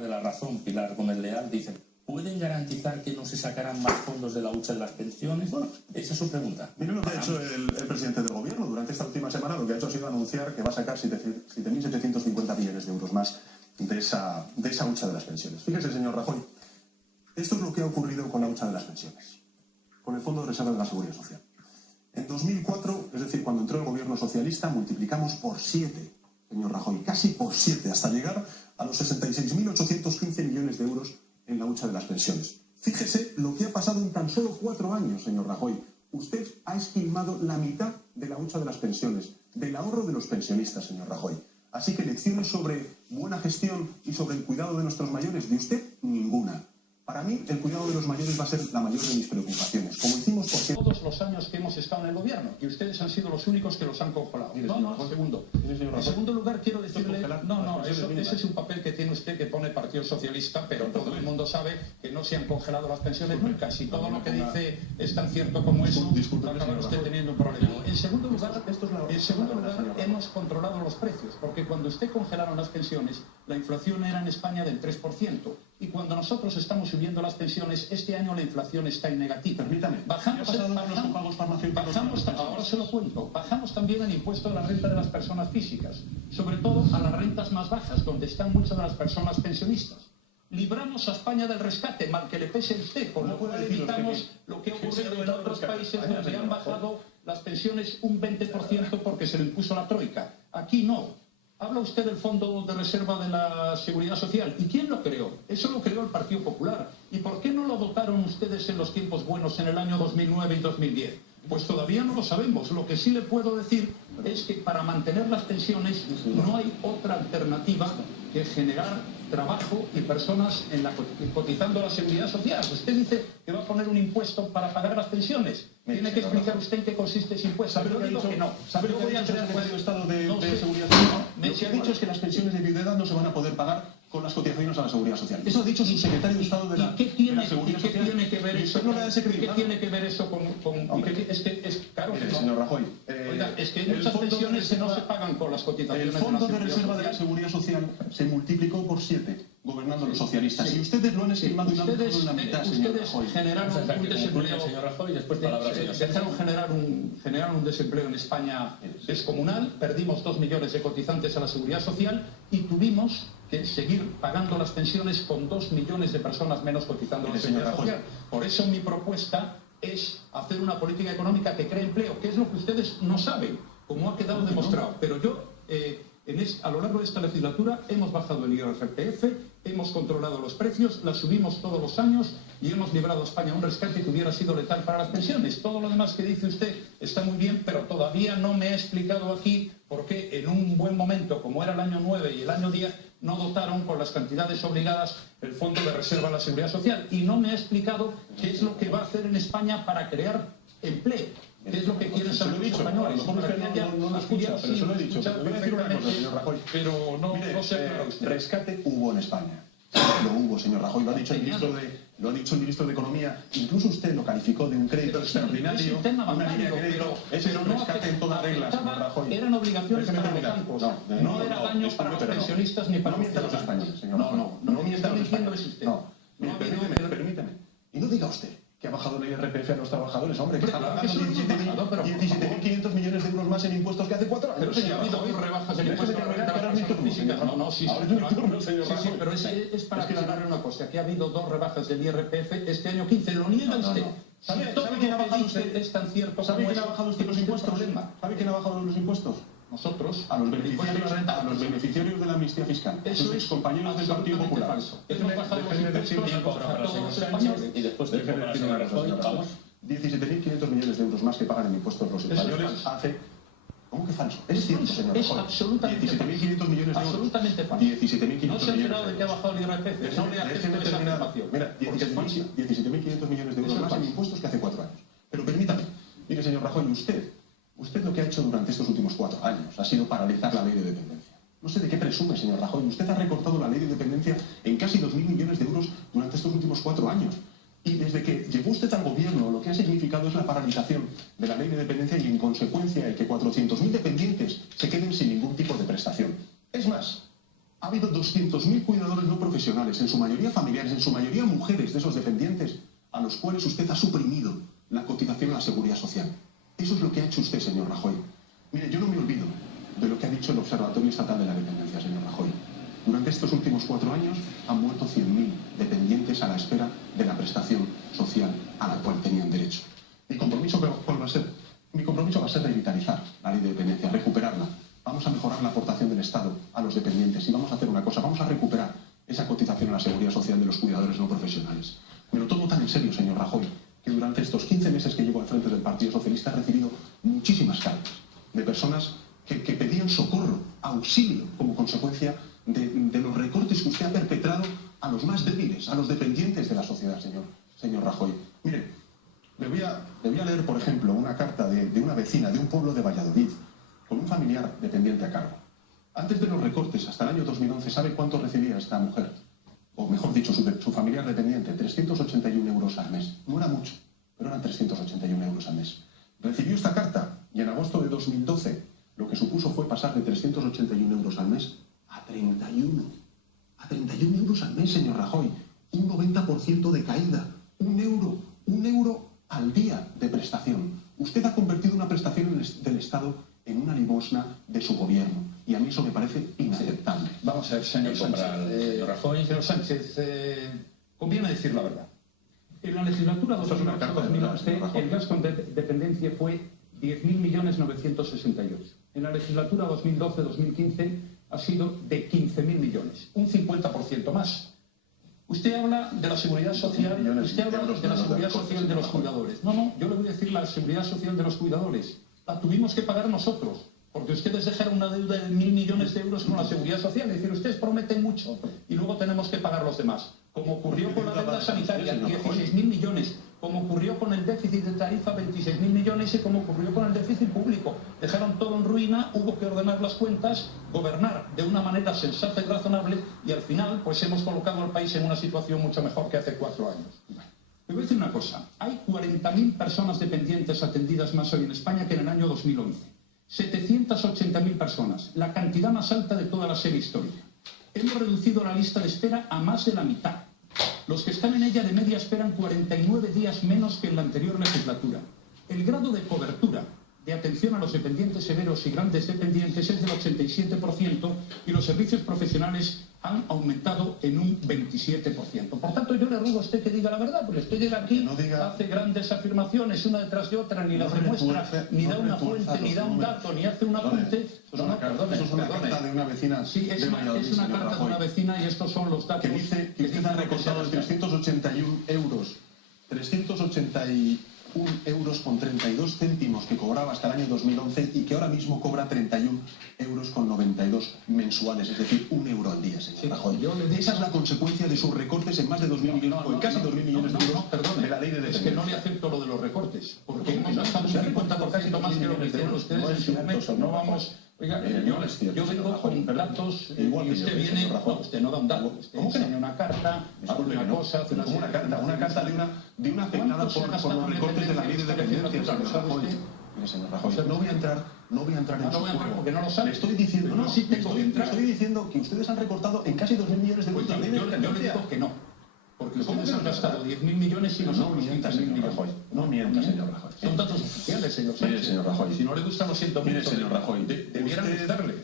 De La Razón, Pilar Gómez Leal, dice: ¿pueden garantizar que no se sacarán más fondos de la hucha de las pensiones? Bueno, esa es su pregunta. Miren lo que ha hecho el presidente del gobierno durante esta última semana. Lo que ha hecho ha sido anunciar que va a sacar 7.750 millones de euros más de esa hucha de las pensiones. Fíjese, señor Rajoy, esto es lo que ha ocurrido con la hucha de las pensiones, con el Fondo de Reserva de la Seguridad Social. En 2004, es decir, cuando entró el gobierno socialista, multiplicamos por 7, señor Rajoy, casi por 7, hasta llegar a los 66.815 millones de euros en la hucha de las pensiones. Fíjese lo que ha pasado en tan solo 4 años, señor Rajoy. Usted ha esquilmado la mitad de la hucha de las pensiones, del ahorro de los pensionistas, señor Rajoy. Así que lecciones sobre buena gestión y sobre el cuidado de nuestros mayores, de usted, ninguna. Para mí, el cuidado de los mayores va a ser la mayor de mis preocupaciones. Como hicimos por cierto... Todos los años que hemos estado en el gobierno, y ustedes han sido los únicos que los han congelado. Segundo. En segundo lugar, quiero decirle... ese es un papel que tiene usted que pone Partido Socialista, pero todo el mundo sabe que no se han congelado las pensiones nunca. Si todo lo que dice es tan cierto como eso, va a acabar usted teniendo un problema. En segundo lugar, hemos controlado los precios, porque cuando usted congelaron las pensiones, la inflación era en España del 3%. Y cuando nosotros estamos subiendo las pensiones, este año la inflación está en negativo. Permítame, ahora se lo cuento. Bajamos también el impuesto a la renta de las personas físicas, sobre todo a las rentas más bajas, donde están muchas de las personas pensionistas. Libramos a España del rescate, mal que le pese a usted, con lo cual evitamos lo que ha ocurrido en otros países donde han bajado las pensiones un 20% porque se lo impuso la Troika. Aquí no. Habla usted del Fondo de Reserva de la Seguridad Social. ¿Y quién lo creó? Eso lo creó el Partido Popular. ¿Y por qué no lo dotaron ustedes en los tiempos buenos en el año 2009 y 2010? Pues todavía no lo sabemos. Lo que sí le puedo decir es que para mantener las pensiones no hay otra alternativa que generar trabajo y personas cotizando a la Seguridad Social. Usted dice que va a poner un impuesto para pagar las pensiones. Tiene que explicar usted en qué consiste ese impuesto. ¿Sabe lo que ha dicho? ¿Sabe lo que ha dicho el secretario de Estado de Seguridad Social? Lo que ha dicho es que las pensiones de viudedad no se van a poder pagar con las cotizaciones a la Seguridad Social. Eso ha dicho su secretario de Estado de la Seguridad Social. ¿Qué tiene que ver eso? ¿Qué tiene que ver eso con claro, señor Rajoy, oiga, es que hay muchas pensiones que no se pagan con las cotizaciones. El Fondo de Reserva de la Seguridad Social se multiplicó por 7 gobernando los socialistas. Y ustedes lo han estimado y lo han dejado en la mitad, señor Rajoy. Generaron un desempleo, señor Rajoy, después generaron un desempleo en España descomunal, perdimos 2 millones de cotizantes a la Seguridad Social y tuvimos que seguir pagando las pensiones con 2 millones de personas menos cotizando a la Seguridad Social. Por eso mi propuesta es hacer una política económica que cree empleo, que es lo que ustedes no saben, como ha quedado demostrado. Pero yo, a lo largo de esta legislatura, hemos bajado el IRPF, hemos controlado los precios, las subimos todos los años y hemos librado a España un rescate que hubiera sido letal para las pensiones. Todo lo demás que dice usted está muy bien, pero todavía no me ha explicado aquí por qué en un buen momento, como era el año 9 y el año 10, no dotaron con las cantidades obligadas el Fondo de Reserva de la Seguridad Social. Y no me ha explicado qué es lo que va a hacer en España para crear empleo. ¿Qué es lo que quieren saber los españoles? No lo escucha, pero se lo he dicho. Le voy a decir una cosa, señor Rajoy. Pero no se aclara usted. Rescate hubo en España. Lo hubo, señor Rajoy. Lo ha dicho el ministro de Economía. Incluso usted lo calificó de un crédito extraordinario, una línea de crédito. Ese es un rescate en toda regla, señor Rajoy. Eran obligaciones para los bancos. No era daño para los pensionistas ni para los ciudadanos. No mientan los españoles, señor Rajoy. No mientan los españoles. No. Permítame. Y no diga usted que ha bajado el IRPF a los trabajadores, hombre, que están pagando 17.500 millones de euros más en impuestos que hace 4 años. Pero si ha habido hoy rebajas en impuestos a la renta de las personas físicas. Sí, pero es para aclararle una cosa, que ha habido 2 rebajas del IRPF este año 15, lo niega usted. ¿Sabe quién ha bajado usted? Es tan cierto. ¿Sabe quién ha bajado usted los impuestos? ¿Sabe quién ha bajado los impuestos? Nosotros, a los beneficiarios de la amnistía fiscal. Eso es compañeros del Partido Popular. Falso. Hemos bajado los impuestos a todos los españoles. Y después de una razón, vamos. 17.500 millones de euros más que pagan en impuestos los españoles hace... ¿Cómo que falso? Es cierto, señor Rajoy. Es absolutamente 17.500 millones de euros. Absolutamente falso. 17.500 no se ha enterado de que ha bajado el IRPF. No le acepto esa afirmación. Mira, 17.500 millones de euros más en impuestos que hace 4 años. Pero permítame, mire, señor Rajoy, usted lo que ha hecho durante estos últimos 4 años ha sido paralizar la ley de dependencia. No sé de qué presume, señor Rajoy. Usted ha recortado la ley de dependencia en casi 2.000 millones de euros durante estos últimos 4 años. Y desde que llegó usted al gobierno, lo que ha significado es la paralización de la ley de dependencia y, en consecuencia, el que 400.000 dependientes se queden sin ningún tipo de prestación. Es más, ha habido 200.000 cuidadores no profesionales, en su mayoría familiares, en su mayoría mujeres de esos dependientes, a los cuales usted ha suprimido la cotización a la Seguridad Social. Eso es lo que ha hecho usted, señor Rajoy. Mire, yo no me olvido de lo que ha dicho el Observatorio Estatal de la Dependencia, señor Rajoy. Durante estos últimos 4 años han muerto 100.000 dependientes a la espera de la prestación social a la cual tenían derecho. Mi compromiso, ¿cuál va a ser? Mi compromiso va a ser revitalizar la ley de dependencia, recuperarla. Vamos a mejorar la aportación del Estado a los dependientes y vamos a hacer una cosa, vamos a recuperar esa cotización a la Seguridad Social de los cuidadores no profesionales. Me lo tomo tan en serio, señor Rajoy, que durante estos 15 meses que llevo al frente del Partido Socialista he recibido muchísimas cartas de personas que pedían socorro, auxilio, como consecuencia de los recortes que usted ha perpetrado a los más débiles, a los dependientes de la sociedad, señor Rajoy. Mire, le voy a leer, por ejemplo, una carta de una vecina de un pueblo de Valladolid, con un familiar dependiente a cargo. Antes de los recortes, hasta el año 2011, ¿sabe cuánto recibía esta mujer? O mejor dicho, su familiar dependiente, 381 euros al mes. No era mucho, pero eran 381 euros al mes. Recibió esta carta y en agosto de 2012 lo que supuso fue pasar de 381 euros al mes a 31. A 31 euros al mes, señor Rajoy. Un 90% de caída. Un euro al día de prestación. Usted ha convertido una prestación del Estado en una limosna de su gobierno. Y a mí eso me parece inaceptable. Vamos a ver, señor Sánchez. Señor Sánchez, conviene decir la verdad. En la legislatura 2008-2011 el gasto en dependencia fue 10.968.000. En la legislatura 2012-2015 ha sido de 15.000 millones, un 50% más. Usted habla de la seguridad social, usted habla de la seguridad social de los cuidadores. No, yo le voy a decir la seguridad social de los cuidadores. La tuvimos que pagar nosotros, porque ustedes dejaron una deuda de 1.000 millones de euros con la seguridad social. Es decir, ustedes prometen mucho y luego tenemos que pagar los demás. Como ocurrió con la deuda sanitaria, 16.000 millones. Como ocurrió con el déficit de tarifa, 26.000 millones, y como ocurrió con el déficit público. Dejaron todo en ruina, hubo que ordenar las cuentas, gobernar de una manera sensata y razonable, y al final pues hemos colocado al país en una situación mucho mejor que hace 4 años. Le voy a decir una cosa, hay 40.000 personas dependientes atendidas más hoy en España que en el año 2011. 780.000 personas, la cantidad más alta de toda la serie histórica. Hemos reducido la lista de espera a más de la mitad. Los que están en ella de media esperan 49 días menos que en la anterior legislatura. El grado de cobertura de atención a los dependientes severos y grandes dependientes es del 87% y los servicios profesionales han aumentado en un 27%. Por tanto, yo le ruego a usted que diga la verdad, porque usted llega aquí, hace grandes afirmaciones una detrás de otra, ni las demuestra, ni da una fuente, ni da un dato, ni hace un apunte. Eso es una carta de una vecina. Sí, es una carta de una vecina y estos son los datos. Que dice que usted ha recortado de 381 euros. 381 euros con 32 céntimos que cobraba hasta el año 2011 y que ahora mismo cobra 31 euros con 92 mensuales, es decir, 1 euro al día, señor Rajoy. Esa es la consecuencia de sus recortes en más de 2.000 millones, o en casi 2.000 millones de euros de la ley de dependencia. Es que no le acepto lo de los recortes, porque hemos gastado un 50% más que lo que hicieron ustedes en su momento. No vamos... Oiga, yo vengo con datos y usted viene... No, usted no da un dato. Usted enseña una carta, hace una cosa, hace una... Una carta de una afectada por los recortes de la ley de dependencia, señor Rajoy. Mire, señor Rajoy, no voy a entrar en su juego. Porque no lo sabe. Le estoy diciendo que ustedes han recortado en casi 2.000 millones de euros la ley de dependencia. Yo le digo que no. Porque ustedes han gastado 10.000 millones y nosotros 15.000 millones. No mienta, señor Rajoy. Son datos oficiales, señor Sánchez. Mire, señor Rajoy. Si no le gusta, lo siento mucho. Mire, señor Rajoy. Debieran gustarle.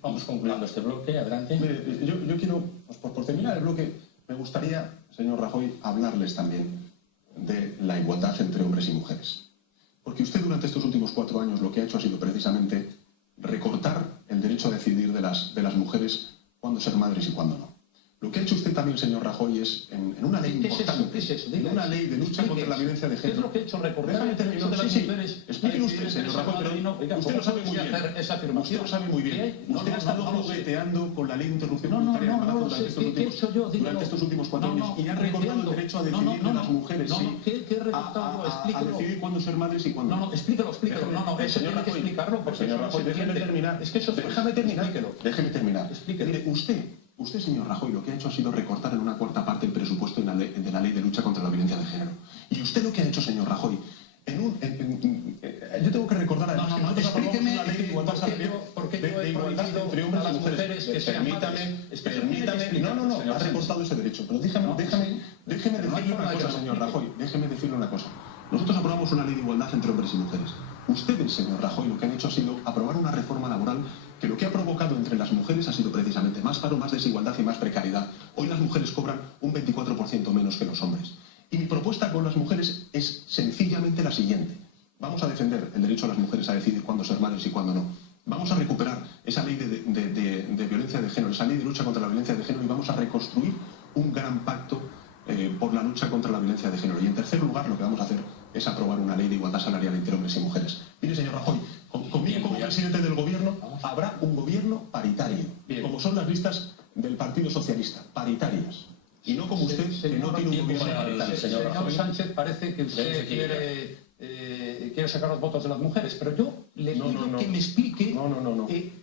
Vamos concluyendo este bloque, adelante. Mire, yo quiero, por terminar el bloque, me gustaría, señor Rajoy, hablarles también de la igualdad entre hombres y mujeres. Porque usted durante estos últimos 4 años lo que ha hecho ha sido precisamente recortar el derecho a decidir de las mujeres cuándo ser madres y cuándo no. Lo que ha hecho usted también, señor Rajoy, es en una ley importante, en una ley de lucha contra la violencia de género. ¿Qué es lo que ha hecho? Recortar Déjame el derecho de las mujeres. Explíquelo usted, señor Rajoy, pero usted lo sabe muy bien. Usted lo sabe muy bien. Usted ha estado jugueteando con la ley de interrupción voluntaria durante estos últimos 4 años y ha recortado el derecho a decidir de las mujeres, a decidir cuándo ser madres y cuándo no. Explíquelo. No, eso tiene que explicarlo, porque señor Rajoy, déjeme terminar. Es que eso... Déjame terminar. Mire, Usted, señor Rajoy, lo que ha hecho ha sido recortar en una 4ª parte el presupuesto de la ley de lucha contra la violencia de género. Y usted lo que ha hecho, señor Rajoy, yo tengo que recordar además que nosotros aprobamos explíqueme una ley de igualdad salarial, por qué yo he de igualdad prohibido entre a hombres las y mujeres. mujeres que sean madres. Permítame, no, ha recortado ese derecho, pero déjeme decirle una cosa, señor Rajoy, déjeme decirle una cosa. Nosotros aprobamos una ley de igualdad entre hombres y mujeres. Ustedes, señor Rajoy, lo que han hecho ha sido aprobar una reforma laboral que lo que ha provocado entre las mujeres ha sido precisamente más paro, más desigualdad y más precariedad. Hoy las mujeres cobran un 24% menos que los hombres. Y mi propuesta con las mujeres es sencillamente la siguiente. Vamos a defender el derecho a las mujeres a decidir cuándo ser madres y cuándo no. Vamos a recuperar esa ley de violencia de género, esa ley de lucha contra la violencia de género, y vamos a reconstruir un gran pacto por la lucha contra la violencia de género. Y en tercer lugar, lo que vamos a hacer es aprobar una ley de igualdad salarial entre hombres y mujeres. Mire, señor Rajoy, conmigo como presidente del gobierno habrá un gobierno paritario, como son las listas del Partido Socialista, paritarias. Y no como usted, que no tiene un gobierno paritario. Señor Sánchez, parece que usted quiere sacar los votos de las mujeres, pero yo le pido que me explique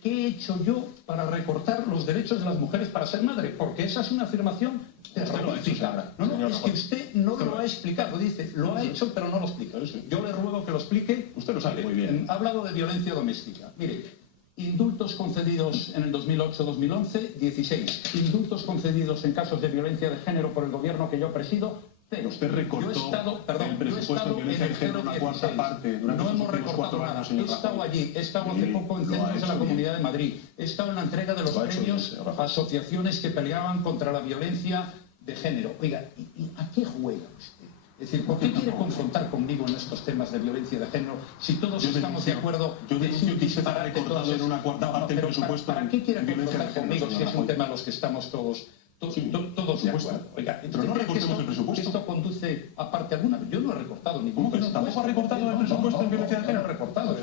qué he hecho yo para recortar los derechos de las mujeres para ser madre, porque esa es una afirmación terrorífica. Es que usted no lo ha explicado, dice, lo ha hecho pero no lo explica. Yo le ruego que lo explique. Usted lo sabe muy bien. Ha hablado de violencia doméstica. Mire, indultos concedidos en el 2008-2011, 16. Indultos concedidos en casos de violencia de género por el gobierno que yo presido, 0. Usted recortó el presupuesto de violencia de género una cuarta parte durante los últimos 4 años, señor Rajoy. He estado allí, he estado hace poco en centros de la Comunidad de Madrid, he estado en la entrega de los premios a asociaciones que peleaban contra la violencia de género. Oiga, ¿y a qué juega usted? Es decir, ¿por qué quiere confrontar conmigo en estos temas de violencia de género si todos estamos de acuerdo? Yo denuncio que usted ha recortado en una cuarta parte el presupuesto. ¿Para qué quiere confrontar conmigo si es un tema en los que estamos todos de acuerdo? Oiga, pero no recortemos el presupuesto. ¿Esto conduce a parte alguna? Yo no he recortado ningún presupuesto. ¿Tampoco ha recortado el presupuesto en violencia de género? No he recortado.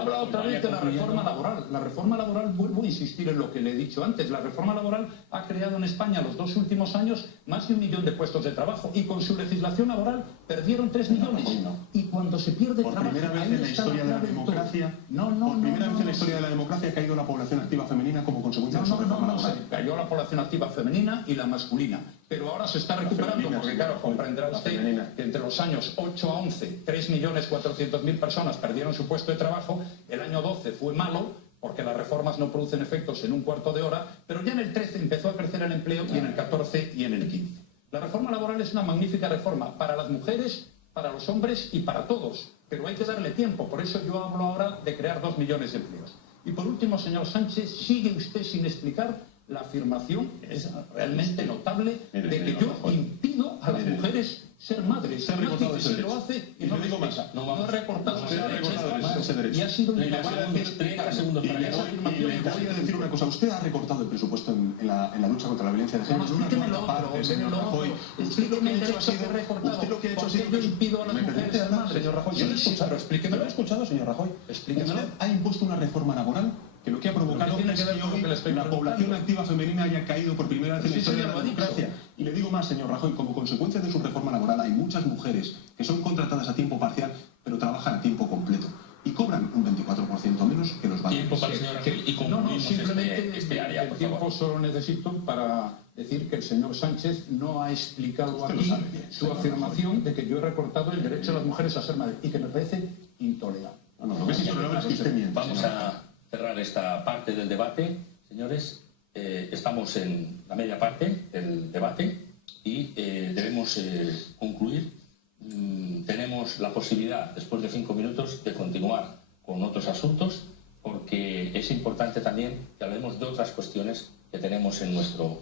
Habla otra vez de la reforma laboral. La reforma laboral, vuelvo a insistir en lo que le he dicho antes, la reforma laboral ha creado en España los 2 últimos años más de 1 millón de puestos de trabajo, y con su legislación laboral perdieron 3 millones. Y cuando se pierde trabajo, por primera vez en la historia de la democracia, por primera vez en la historia de la democracia ha caído la población activa femenina como consecuencia de su reforma laboral. Cayó la población activa femenina y la masculina, pero ahora se está recuperando, porque claro, comprenderá usted que entre los años 8 a 11, 3.400.000 personas perdieron su puesto de trabajo. El año 12 fue malo, porque las reformas no producen efectos en un cuarto de hora, pero ya en el 13 empezó a crecer el empleo, y en el 14 y en el 15. La reforma laboral es una magnífica reforma para las mujeres, para los hombres y para todos, pero hay que darle tiempo. Por eso yo hablo ahora de crear 2 millones de empleos. Y por último, señor Sánchez, sigue usted sin explicar la afirmación, es realmente notable, de que yo impido a las mujeres ser madres. Se ha recortado ese derecho. Lo hace y no digo más. No ha recortado ese derecho. Y ha sido le voy a decir una cosa. Usted ha recortado el presupuesto en la lucha contra la violencia de género. Señor Rajoy. Usted lo que ha hecho ha sido yo impido a las mujeres ser madres. Señor Rajoy, yo lo he escuchado. Explíquemelo. Lo he escuchado, señor Rajoy. Explíquemelo. Usted ha impuesto una reforma laboral que lo que ha provocado es que hoy la población activa femenina haya caído por primera vez en la historia de la democracia. Y le digo más, señor Rajoy, como consecuencia de su reforma laboral hay muchas mujeres que son contratadas a tiempo parcial, pero trabajan a tiempo completo y cobran un 24% menos que los varones. Tiempo para el señor Ángel, y concluimos simplemente este área, el por tiempo favor. solo necesito para decir que el señor Sánchez no ha explicado aquí su afirmación de que yo he recortado el derecho de las mujeres a ser madres, y que me parece intolerable. Lo que es intolerable es que usted miente. Vamos a cerrar esta parte del debate, señores. Estamos en la media parte del debate y debemos concluir. Tenemos la posibilidad, después de 5 minutos, de continuar con otros asuntos, porque es importante también que hablemos de otras cuestiones que tenemos en nuestro